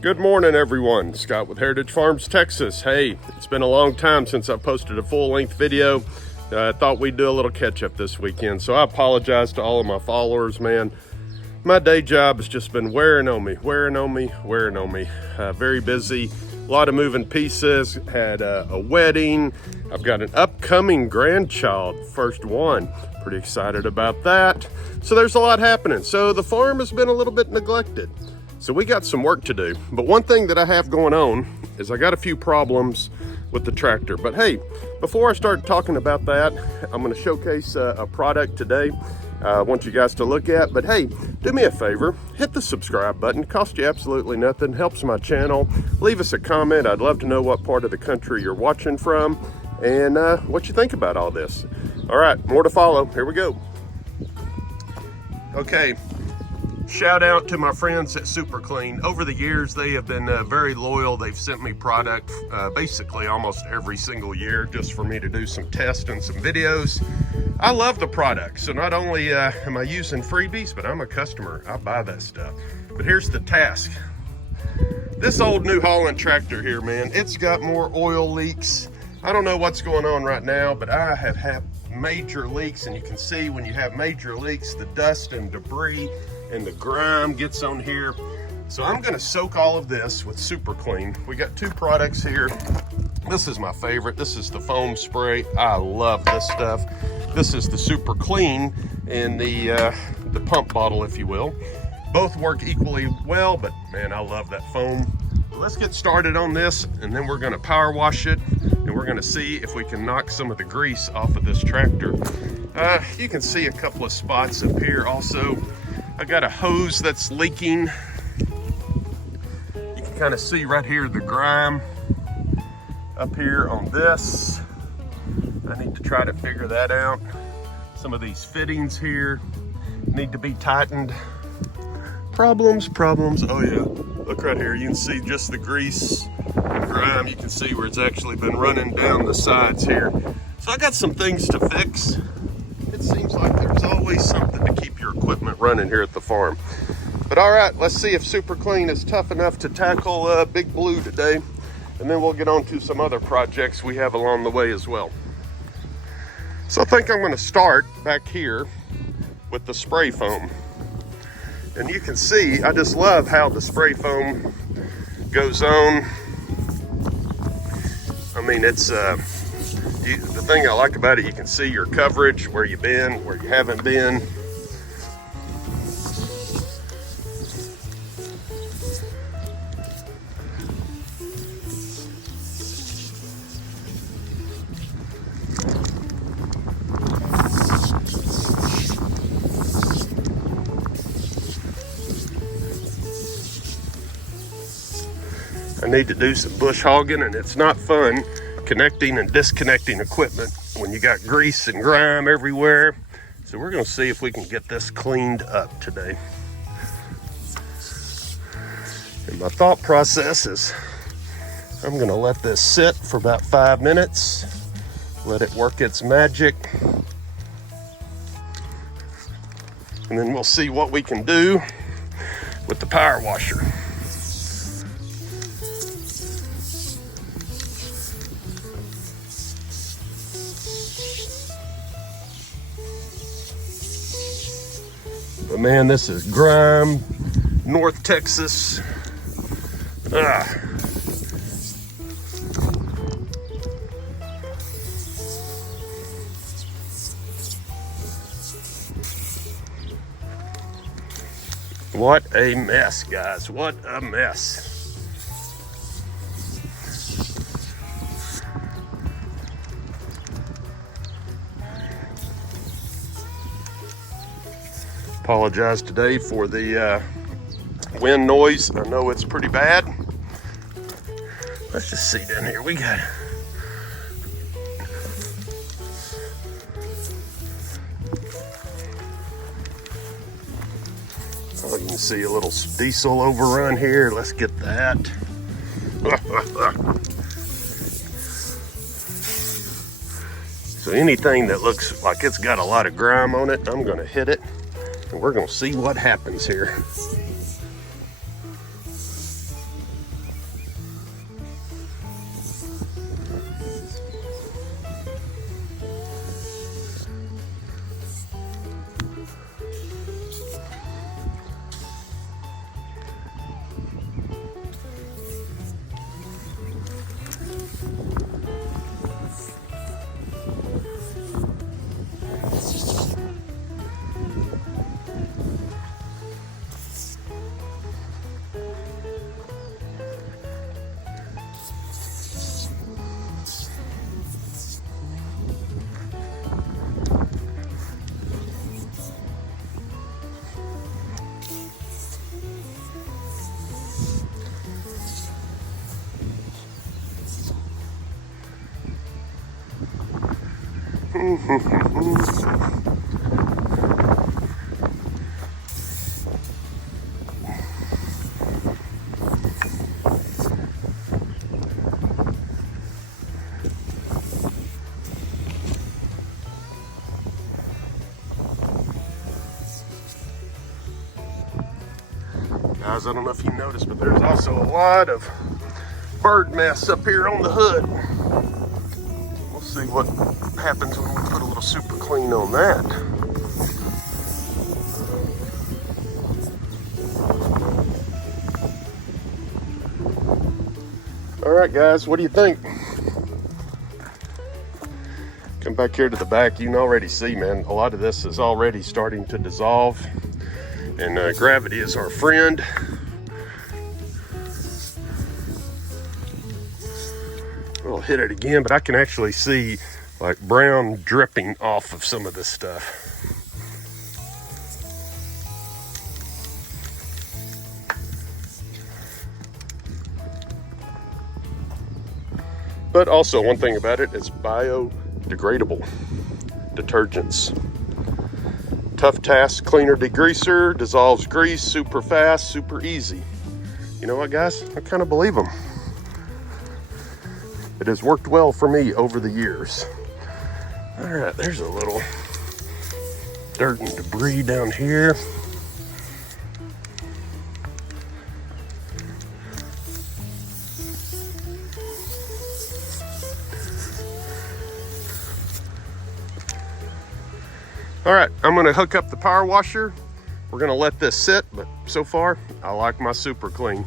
Good morning, everyone. Scott with Heritage Farms, Texas. Hey, it's been a long time since I posted a full-length video. I thought we'd do a little catch-up this weekend, so I apologize to all of my followers, man. My day job has just been wearing on me. Very busy, a lot of moving pieces. Had a wedding. I've got an upcoming grandchild, first one. Pretty excited about that. So there's a lot happening. So the farm has been a little bit neglected. So we got some work to do. But one thing that I have going on is I got a few problems with the tractor. But hey, before I start talking about that, I'm gonna showcase a product today I want you guys to look at. But hey, do me a favor, hit the subscribe button. Costs you absolutely nothing, helps my channel. Leave us a comment. I'd love to know what part of the country you're watching from and what you think about all this. All right, more to follow. Here we go. Okay. Shout out to my friends at Super Clean. Over the years, they have been very loyal. They've sent me product basically almost every single year just for me to do some tests and some videos. I love the product. So not only am I using freebies, but I'm a customer. I buy that stuff. But here's the task. This old New Holland tractor here, man, it's got more oil leaks. I don't know what's going on right now, but I have had major leaks, and you can see when you have major leaks, the dust and debris and the grime gets on here. So I'm gonna soak all of this with Super Clean. We got two products here. This is my favorite. This is the foam spray. I love this stuff. This is the Super Clean in the pump bottle, if you will. Both work equally well, but man, I love that foam. Let's get started on this, and then we're gonna power wash it, and we're gonna see if we can knock some of the grease off of this tractor. You can see a couple of spots up here also. I got a hose that's leaking. You can kind of see right here the grime up here on this. I need to try to figure that out. Some of these fittings here need to be tightened. Problems. Oh yeah, look right here. You can see just the grease, grime. You can see where it's actually been running down the sides here. So I got some things to fix. It seems like there's always something to keep your equipment running here at the farm. But all right, let's see if Super Clean is tough enough to tackle Big Blue today. And then we'll get on to some other projects we have along the way as well. So I think I'm gonna start back here with the spray foam. And you can see, I just love how the spray foam goes on. I mean, it's, the thing I like about it, you can see your coverage, where you've been, where you haven't been. I need to do some bush hogging, and it's not fun connecting and disconnecting equipment when you got grease and grime everywhere. So we're gonna see if we can get this cleaned up today. And my thought process is I'm gonna let this sit for about 5 minutes, let it work its magic, and then we'll see what we can do with the power washer. But man, this is grime, North Texas. What a mess, guys, what a mess. Apologize today for the wind noise. I know it's pretty bad. Let's just see down here. We got oh, you can see a little diesel overrun here. Let's get that. So anything that looks like it's got a lot of grime on it, I'm gonna hit it, and we're gonna see what happens here. Guys, I don't know if you noticed, but there's also a lot of bird mess up here on the hood. We'll see what happens when we put a little super clean on that. All right, guys, what do you think? Come back here to the back. You can already see, man, a lot of this is already starting to dissolve, and gravity is our friend. I'll hit it again, but I can actually see like brown dripping off of some of this stuff. But also, one thing about it, it's biodegradable detergents. Tough Task Cleaner Degreaser, dissolves grease super fast, super easy. You know what, guys? I kind of believe them. It has worked well for me over the years. All right, there's a little dirt and debris down here. All right, I'm gonna hook up the power washer. We're gonna let this sit, but so far, I like my super clean.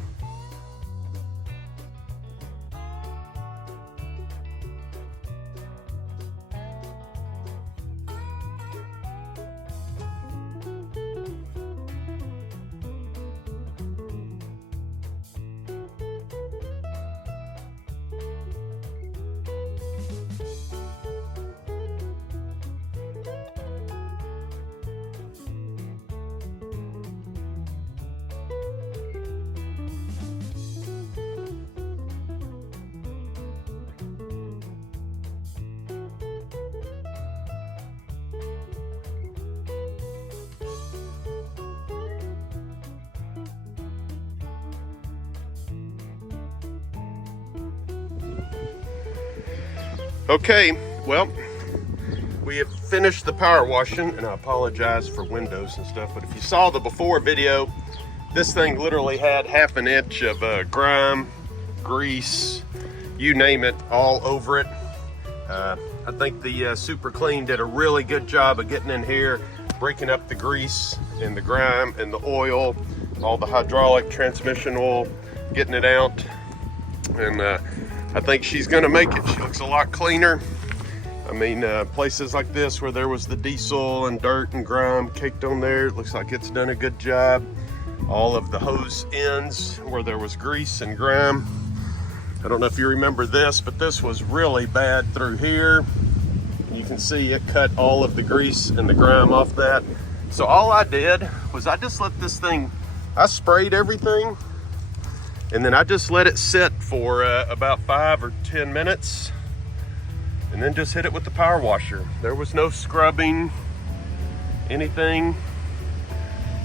Okay, well, we have finished the power washing, and I apologize for windows and stuff, but if you saw the before video, this thing literally had half an inch of grime, grease, you name it, all over it. I think the Super Clean did a really good job of getting in here, breaking up the grease and the grime and the oil, all the hydraulic transmission oil, getting it out. And I think she's gonna make it. She looks a lot cleaner. I mean, places like this where there was the diesel and dirt and grime caked on there, it looks like it's done a good job. All of the hose ends where there was grease and grime. I don't know if you remember this, but this was really bad through here. You can see it cut all of the grease and the grime off that. So all I did was I just let this thing, I sprayed everything, and then I just let it sit for about 5 or 10 minutes, and then just hit it with the power washer. There was no scrubbing, anything.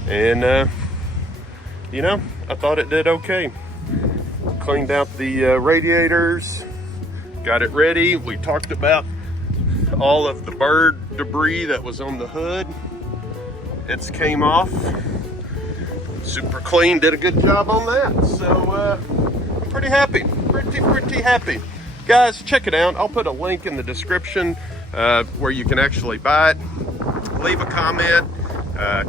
And you know, I thought it did okay. Cleaned out the radiators, got it ready. We talked about all of the bird debris that was on the hood. It's came off. Super Clean did a good job on that. So I'm pretty happy, pretty happy. Guys, check it out. I'll put a link in the description where you can actually buy it. Leave a comment.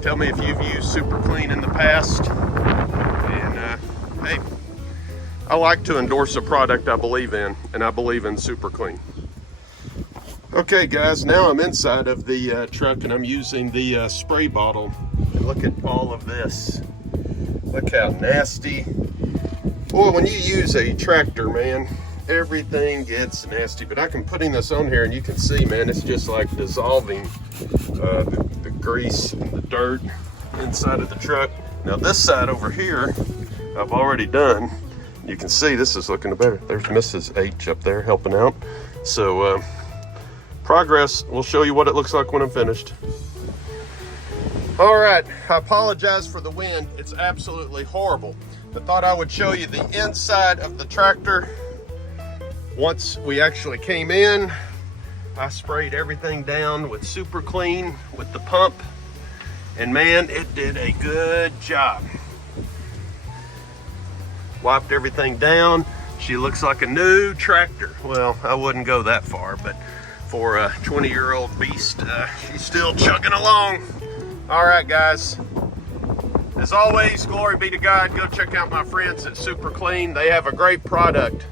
Tell me if you've used Super Clean in the past. And hey, I like to endorse a product I believe in, and I believe in Super Clean. Okay guys, now I'm inside of the truck, and I'm using the spray bottle. And look at all of this. Look how nasty. Boy, when you use a tractor, man, everything gets nasty. But I can putting this on here, and you can see, man, it's just like dissolving the grease and the dirt inside of the truck. Now this side over here, I've already done. You can see this is looking better. There's Mrs. H up there helping out. So progress. We'll show you what it looks like when I'm finished. All right, I apologize for the wind. It's absolutely horrible. I thought I would show you the inside of the tractor. Once we actually came in, I sprayed everything down with Super Clean with the pump, and man, it did a good job. Wiped everything down. She looks like a new tractor. Well, I wouldn't go that far, but for a 20-year-old beast, she's still chugging along. All right, guys. As always, glory be to God. Go check out my friends at Super Clean. They have a great product.